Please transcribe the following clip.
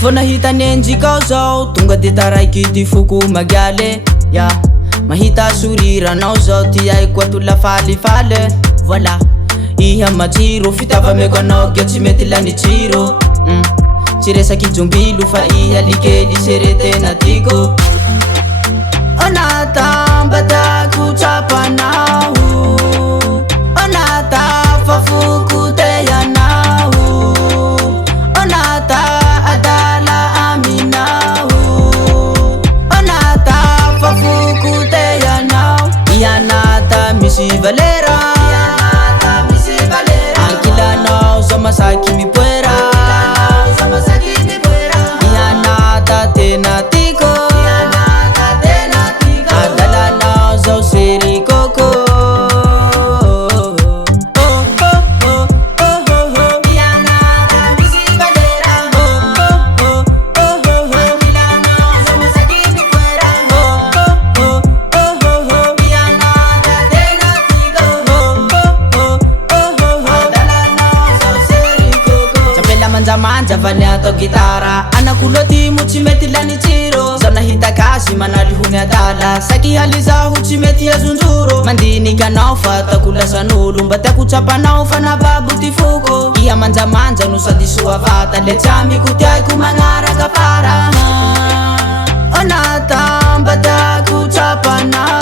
Fo nahita nenjikao zao tonga de taraiky ty foko magiale mahita soriranao zao ty aiko atola falifaly voilà iha matsiro fitavameko anao geo tsy mety lany tsiro tsy resaky jombilo fa iha likely seretena tiko NATA mba tiako tsapanao NATA fa foko te anao NATA adala aminao NATA fa foko te anao iha NATA misy valera ankilanao za masaky mipoera iha NATA tena tiko adalanao zao seri koko manja vany atao gitara anakuloti mo tsy mety lany tsiro zao nahita gasy manaly ho miadala saky halizaho tsy mety azonjoro mandinika anao fa taoko lasan'olo mba tiako tsapanao fa nababo ty foko iha manjamanja no sady soa vata le tsy amiko tiaiko magnaraka para NATA mba tiako tsapanao